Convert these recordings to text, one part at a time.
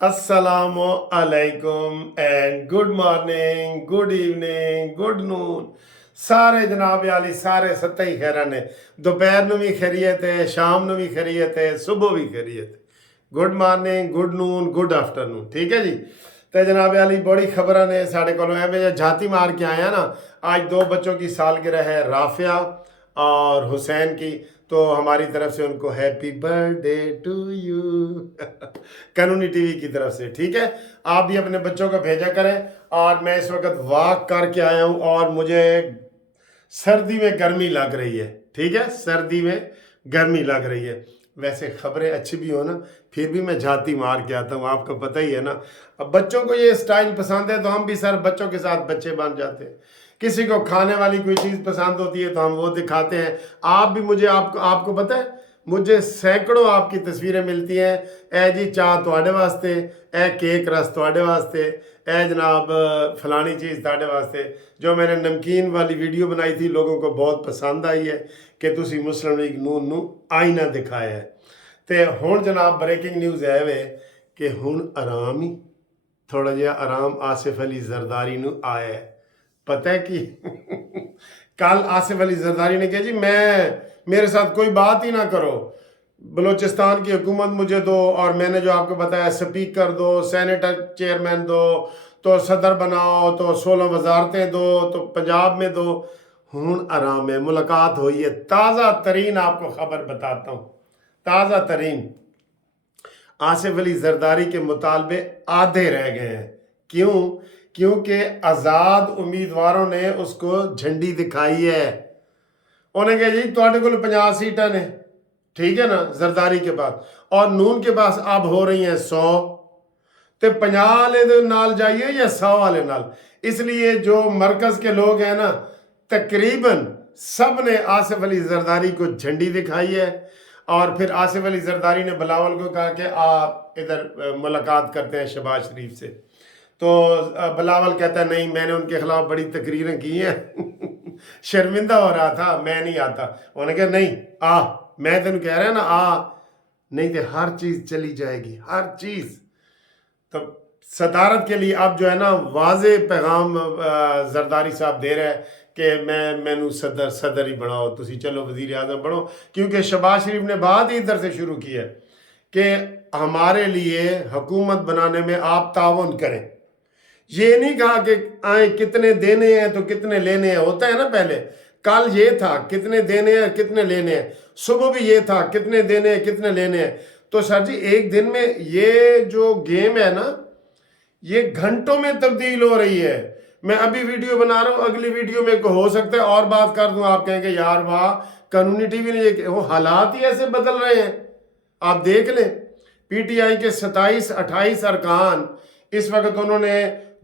अस्सलामु अलैकुम and good morning, good evening, good noon. सारे जनाब आली सारे सत्ते ही खैर ने। दोपहर ਨੂੰ ਵੀ ਖੈਰੀਅਤ ਹੈ, ਸ਼ਾਮ ਨੂੰ ਵੀ ਖੈਰੀਅਤ ਹੈ, ਸਵੇਰ ਵੀ ਖੈਰੀਅਤ ਹੈ। Good morning, good noon, good afternoon. ਠੀਕ है जी। तो जनाब आली बड़ी खबर ने साढ़े को झाती मार के आया ना। आज दो बच्चों की सालगिरह है, राफिया और हुसैन की। तो हमारी तरफ से उनको हैप्पी बर्थडे टू यू कानूनी टीवी की तरफ से। ठीक है, आप भी अपने बच्चों को भेजा करें। और मैं इस वक्त वॉक करके आया हूँ और मुझे सर्दी में गर्मी लग रही है। ठीक है, सर्दी में गर्मी लग रही है। वैसे खबरें अच्छी भी हो ना, फिर भी मैं झाती मार के आता हूँ, आपको पता ही है ना। अब बच्चों को ये स्टाइल पसंद है तो हम भी सर बच्चों के साथ बच्चे बन जाते हैं। किसी को खाने वाली कोई चीज़ पसंद होती है तो हम वो दिखाते हैं। आप भी मुझे आपको पता है, मुझे सैकड़ों आपकी तस्वीरें मिलती हैं। ए जी चाह तुहाडे वास्ते, ए केक रस तुहाडे वास्ते, ए जनाब फलानी चीज़ तुहाडे वास्ते। जो मैंने नमकीन वाली वीडियो बनाई थी लोगों को बहुत पसंद आई है कि तुसी मुस्लिम लीग नून नू आईना दिखाया है। तो हुण जनाब ब्रेकिंग न्यूज़ है वे कि हुण आराम ही थोड़ा जिहा आराम आसिफ अली जरदारी नू आया है। पता है कि कल आसिफ अली जरदारी ने कहा जी मेरे साथ कोई बात ही ना करो, बलूचिस्तान की हुकूमत मुझे दो और मैंने जो आपको बताया स्पीकर दो, सेनेटर चेयरमैन दो, तो सदर बनाओ, तो 16 वजारतें दो, तो पंजाब में दो। हुण आराम है, मुलाकात हुई है। ताज़ा तरीन आपको खबर बताता हूँ, ताज़ा तरीन। आसिफ अली जरदारी के मुतालबे आधे रह गए हैं। क्यों? क्योंकि आज़ाद उम्मीदवारों ने उसको झंडी दिखाई है। उन्हें कहा जी तुहाडे कोल 50 सीटां ने, ठीक है ना, जरदारी के पास, और नून के पास अब हो रही हैं 100। तो 50 वाले दे नाल जाइए या 100 वाले नाल। इसलिए जो मरकज़ के लोग हैं ना, तकरीबन सब ने आसिफ अली जरदारी को झंडी दिखाई है। और फिर आसिफ अली जरदारी ने बिलावल को कहा कि आप इधर मुलाकात करते हैं शहबाज शरीफ से। तो बिलावल कहता है नहीं, मैंने उनके खिलाफ बड़ी तकरीरें की हैं शर्मिंदा हो रहा था, मैं नहीं आता। उन्होंने कहा नहीं आ, मैं तेन कह रहा ना आ, नहीं तो हर चीज़ चली जाएगी, हर चीज़। तो सदारत के लिए अब जो है ना वाज़े पैगाम जरदारी साहब दे रहे हैं कि मैनू सदर ही बनाओ, तुसी चलो वज़ीर आज़म बनो। क्योंकि शहबाज शरीफ ने बात ही इधर से शुरू की है कि हमारे लिए हुकूमत बनाने में आप ताउन करें। ये नहीं कहा कि आए कितने देने हैं तो कितने लेने हैं, होता है ना पहले। कल ये था कितने देने हैं कितने लेने हैं, सुबह भी ये था कितने देने हैं कितने लेने हैं। तो सर जी एक दिन में ये जो गेम है ना, ये घंटों में तब्दील हो रही है। मैं अभी वीडियो बना रहा हूँ, अगली वीडियो में हो सकता है और बात कर दूँ, आप कहेंगे यार वाह कानूनी टीवी ने ये, वो हालात ही ऐसे बदल रहे हैं। आप देख लें पीटीआई के 27-28 अरकान इस वक्त उन्होंने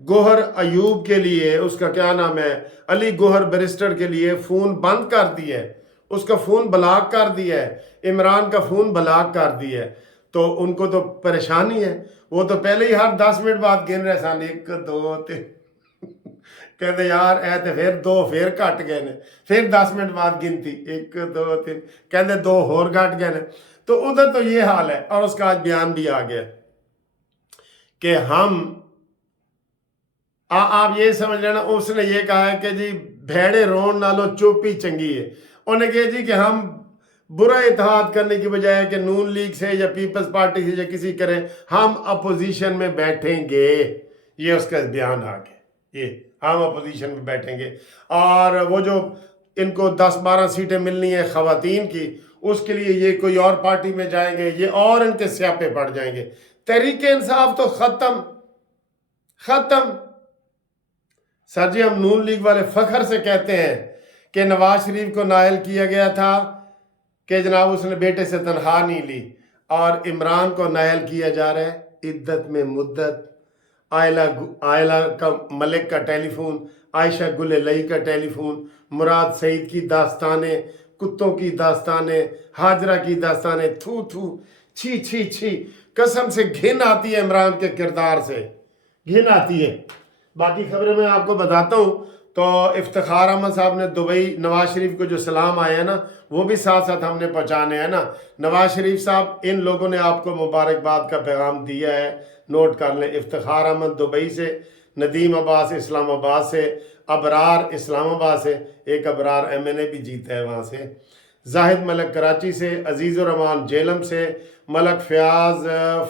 गोहर अयूब के लिए, उसका क्या नाम है, अली गोहर बैरिस्टर के लिए फ़ोन बंद कर दिया है, उसका फ़ोन ब्लॉक कर दिया है, इमरान का फ़ोन ब्लॉक कर दिया है। तो उनको तो परेशानी है, वो तो पहले ही हर 10 मिनट बाद गिन रहे सन 1 2 3 कहते यार ऐ तो फिर 2 फिर घट गए ने, फिर 10 मिनट बाद गिनती 1 2 3 कहते 2 होर घट गए ने। तो उधर तो ये हाल है। और उसका आज बयान भी आ गया कि हम आप ये समझ लेना, उसने ये कहा है कि जी भेड़े रोन नालो चुप्पी चंगी है। उन्हें कहा जी कि हम बुरा इत्तेहाद करने की बजाय कि नून लीग से या पीपल्स पार्टी से या किसी करें, हम अपोजिशन में बैठेंगे। ये उसका बयान आ गया, ये हम अपोजिशन में बैठेंगे। और वो जो इनको 10-12 सीटें मिलनी है ख़वातीन की, उसके लिए ये कोई और पार्टी में जाएंगे, ये और इनके स्यापे पड़ जाएंगे। तहरीक इंसाफ तो ख़त्म। सर जी हम नून लीग वाले फ़ख्र से कहते हैं कि नवाज शरीफ को नायल किया गया था कि जनाब उसने बेटे से तनख्वाह नहीं ली, और इमरान को नायल किया जा रहा है इद्दत में मुद्दत। आयला का मलिक का टेलीफोन, आयशा गुलेलई का टेलीफोन, मुराद सईद की दास्तानें, कुत्तों की दास्तानें, हाजरा की दास्तानें। थू छी छी छी, कसम से घिन आती है इमरान के किरदार से, घिन आती है। बाकी खबरें मैं आपको बताता हूँ। تو افتخار احمد صاحب نے دبئی نواز شریف کو جو سلام آئے ہیں نا وہ بھی ساتھ ساتھ ہم نے پہنچانے ہیں نا. نواز شریف صاحب ان لوگوں نے آپ کو مبارکباد کا پیغام دیا ہے, نوٹ کر لیں. افتخار احمد دبئی سے, ندیم عباس اسلام آباد سے, ابرار اسلام آباد سے, ایک ابرار ایم این اے بھی جیتا ہے وہاں سے, زاہد ملک کراچی سے, عزیز الرحمان جیلم سے, ملک فیاض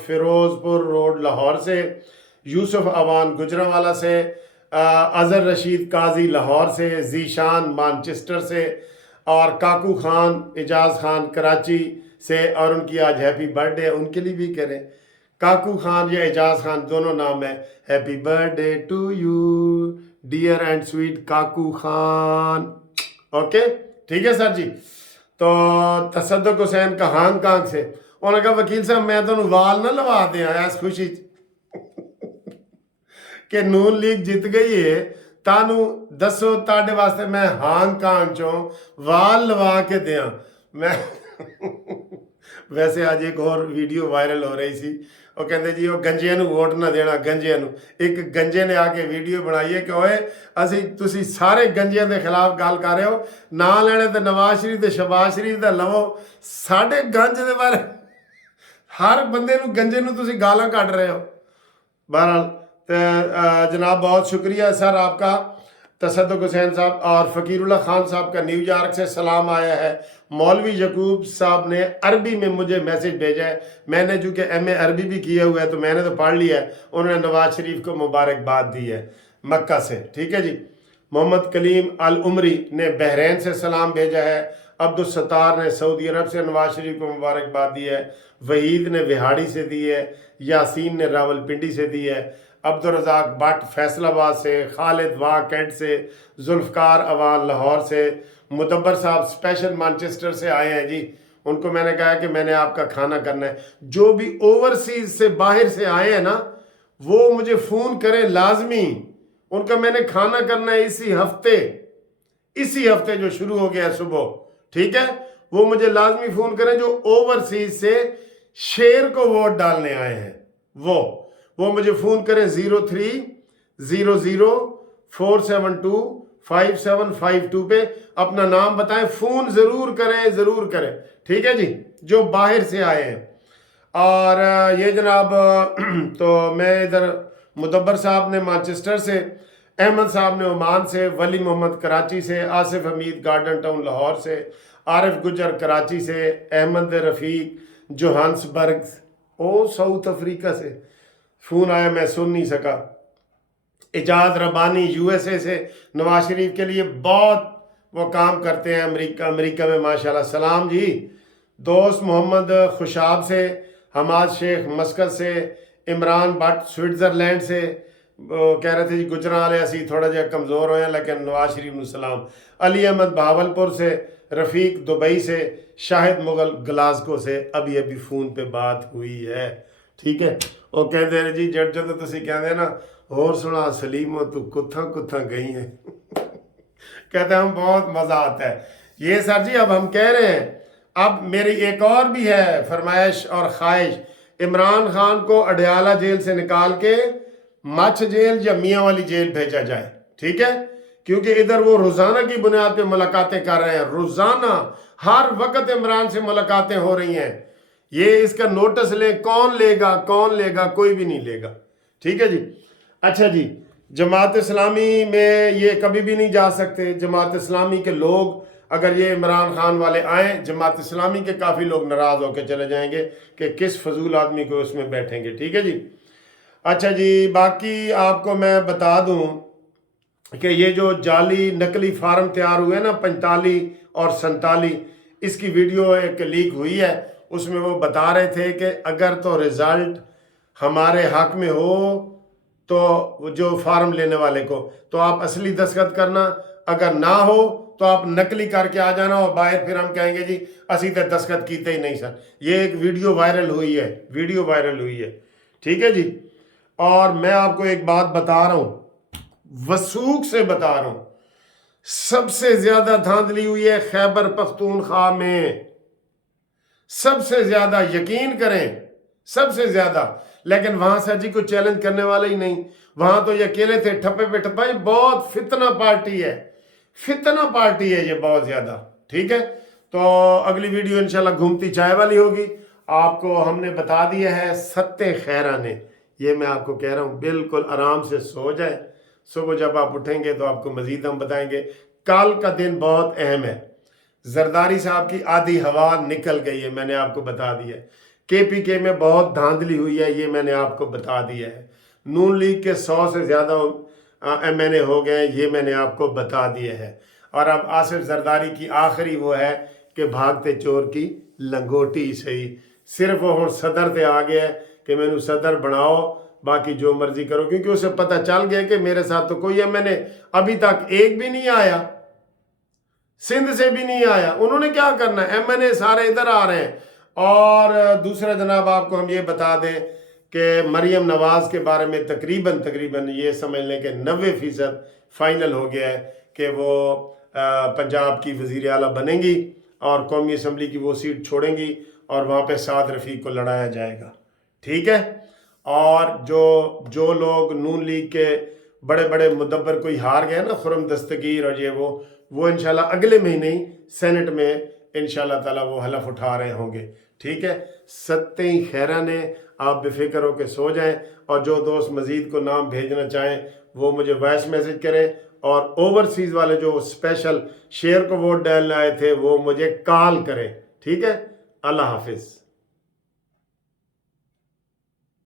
فیروز پور روڈ لاہور سے, یوسف اوان گجرانوالہ سے, اظہر رشید قاضی لاہور سے, ذیشان مانچسٹر سے, اور کاکو خان اعجاز خان کراچی سے, اور ان کی آج ہیپی برتھ ڈے, ان کے لیے بھی کریں. کاکو خان یا اعجاز خان دونوں نام ہے. Happy birthday to you dear and sweet Kaku Khan. Okay ٹھیک ہے سر جی. تو تصدق حسین کا ہانگ کانگ سے, انہوں نے کہا وکیل صاحب میں تو وال نہ لوا دیا ایس خوشی کہ نون لیگ جت گئی ہے, تانو دسو تاڑے واسطے میں ہانگ کانگ چوں وال لوا کے دیا. میں ویسے آج ایک اور ویڈیو وائرل ہو رہی سی, وہ کہتے جی وہ گنجے نو ووٹ نہ دینا, گنجے نو. ایک گنجے نے آ کے ویڈیو بنائی ہے کہ اوئے اسی تسی سارے گنجے دے خلاف گال کر رہے ہو, نہ لینے تے نواز شریف تے شہباز شریف دا لو, ساڑے گنج دے بارے ہر بندے نو گنجے نو تسی گالاں کٹ رہے ہو. بہرحال جناب بہت شکریہ سر آپ کا. تصدق حسین صاحب اور فقیر اللہ خان صاحب کا نیو یارک سے سلام آیا ہے. مولوی یعقوب صاحب نے عربی میں مجھے میسج بھیجا ہے, میں نے چونکہ ایم اے عربی بھی کیا ہوا ہے تو میں نے تو پڑھ لیا ہے. انہوں نے نواز شریف کو مبارکباد دی ہے مکہ سے. ٹھیک ہے جی. محمد کلیم العمری نے بحرین سے سلام بھیجا ہے. عبدالستار نے سعودی عرب سے نواز شریف کو مبارکباد دی ہے. وحید نے وہاڑی سے دی ہے. یاسین نے راول پنڈی سے دی ہے. عبدالرزاق بٹ فیصل آباد سے, خالد واہ کینٹ سے, ذوالفقار اوان لاہور سے, مدبر صاحب اسپیشل مانچسٹر سے آئے ہیں جی. ان کو میں نے کہا کہ میں نے آپ کا کھانا کرنا ہے. جو بھی اوورسیز سے باہر سے آئے ہیں نا وہ مجھے فون کریں لازمی, ان کا میں نے کھانا کرنا ہے اسی ہفتے جو شروع ہو گیا ہے صبح. ٹھیک ہے, وہ مجھے لازمی فون کریں جو اوورسیز سے شیر کو ووٹ ڈالنے آئے ہیں. وہ مجھے فون کریں 030047255752 پہ, اپنا نام بتائیں, فون ضرور کریں. ٹھیک ہے جی, جو باہر سے آئے ہیں. اور یہ جناب تو میں ادھر مدبر صاحب نے مانچسٹر سے, احمد صاحب نے عمان سے, ولی محمد کراچی سے, آصف حمید گارڈن ٹاؤن لاہور سے, عارف گجر کراچی سے, احمد رفیق جوہانسبرگ ساؤتھ افریقہ سے فون آیا, میں سن نہیں سکا. اجاز ربانی یو ایس اے سے, نواز شریف کے لیے بہت وہ کام کرتے ہیں امریکہ میں ماشاءاللہ. سلام جی. دوست محمد خوشاب سے, حماد شیخ مسکت سے, عمران بٹ سوئٹزرلینڈ سے, کہہ رہے تھے جی گجران والے اسی تھوڑا جہا کمزور ہوئے ہیں لیکن نواز شریف نے سلام. علی احمد بہاولپور سے, رفیق دبئی سے, شاہد مغل گلاسگو سے. ابھی فون پہ بات ہوئی ہے. ٹھیک ہے, وہ کہتے ہیں جی جب تسی کہتے ہیں نا اور سنا سلیمو تو کتھاں گئی ہیں کہتے ہیں ہم بہت مزہ آتا ہے. یہ سر جی اب ہم کہہ رہے ہیں, اب میری ایک اور بھی ہے فرمائش اور خواہش, عمران خان کو اڈیالہ جیل سے نکال کے مچھ جیل یا میاں والی جیل بھیجا جائے. ٹھیک ہے, کیونکہ ادھر وہ روزانہ کی بنیاد پہ ملاقاتیں کر رہے ہیں, روزانہ ہر وقت عمران سے ملاقاتیں ہو رہی ہیں. یہ اس کا نوٹس لیں, کون لے گا, کوئی بھی نہیں لے گا. ٹھیک ہے جی. اچھا جی, جماعت اسلامی میں یہ کبھی بھی نہیں جا سکتے. جماعت اسلامی کے لوگ اگر یہ عمران خان والے آئیں, جماعت اسلامی کے کافی لوگ ناراض ہو کے چلے جائیں گے کہ کس فضول آدمی کو اس میں بیٹھیں گے. ٹھیک ہے جی. اچھا جی, باقی آپ کو میں بتا دوں کہ یہ جو جعلی نقلی فارم تیار ہوئے نا 45 اور 47, اس کی ویڈیو ایک لیک ہوئی ہے. اس میں وہ بتا رہے تھے کہ اگر تو رزلٹ ہمارے حق میں ہو تو جو فارم لینے والے کو تو آپ اصلی دستخط کرنا, اگر نہ ہو تو آپ نقلی کر کے آ جانا, اور باہر پھر ہم کہیں گے جی اسی تے دستخط کیتے ہی نہیں سر. یہ ایک ویڈیو وائرل ہوئی ہے. ٹھیک ہے جی. اور میں آپ کو ایک بات بتا رہا ہوں, وثوق سے بتا رہا ہوں, سب سے زیادہ دھاندلی ہوئی ہے خیبر پختونخوا میں, سب سے زیادہ, یقین کریں سب سے زیادہ. لیکن وہاں سے جی کوئی چیلنج کرنے والا ہی نہیں. वहां तो ये अकेले थे, ठप्पे पे ठप्पा। ये बहुत फितना पार्टी है, फितना पार्टी है ये बहुत ज्यादा। ठीक है, तो अगली वीडियो इंशाल्लाह घूमती चाय वाली होगी। आपको हमने बता दिया है सत्ते खैरा ने, ये मैं आपको कह रहा हूँ, बिल्कुल आराम से सो जाए, सुबह जब आप उठेंगे तो आपको मजीद हम बताएंगे। कल का दिन बहुत अहम है, जरदारी साहब की आधी हवा निकल गई है, मैंने आपको बता दिया है। KPK में बहुत धांधली हुई है, ये मैंने आपको बता दिया है। नून लीग के 100 से ज़्यादा MNA हो गए, ये मैंने आपको बता दिया है। और अब आसिफ जरदारी की आखिरी वो है कि भागते चोर की लंगोटी सही, सिर्फ वो हुण सदर ते आ गया है कि मैनू सदर बनाओ, बाकी जो मर्जी करो, क्योंकि उसे पता चल गया कि मेरे साथ तो कोई MNA अभी तक एक भी नहीं आया, सिंध से भी नहीं आया। उन्होंने क्या करना है, MNA सारे इधर आ रहे हैं। और दूसरा जनाब आपको हम ये बता दें कि मरियम नवाज के बारे में तकरीबन ये समझ लें कि 90% फाइनल हो गया है कि वो पंजाब की वज़ीर आला बनेंगी और कौमी असम्बली की वो सीट छोड़ेंगी और वहाँ पे साद रफ़ीक को लड़ाया जाएगा। ठीक है, और जो लोग नून लीग के बड़े बड़े मुदब्बर कोई हार गए ना, खुरम दस्तगीर और ये वो इंशाल्लाह अगले महीने ही सेनेट में इंशाल्लाह ताला वो हलफ उठा रहे होंगे। ठीक है, सत्ते ही खैरा ने, आप बेफिक्र हो के सो जाएं। और जो दोस्त मजीद को नाम भेजना चाहें वो मुझे वॉइस मैसेज करें, और ओवरसीज़ वाले जो स्पेशल शेयर को वोट डालने आए थे वो मुझे कॉल करें। ठीक है, अल्लाह हाफिज़।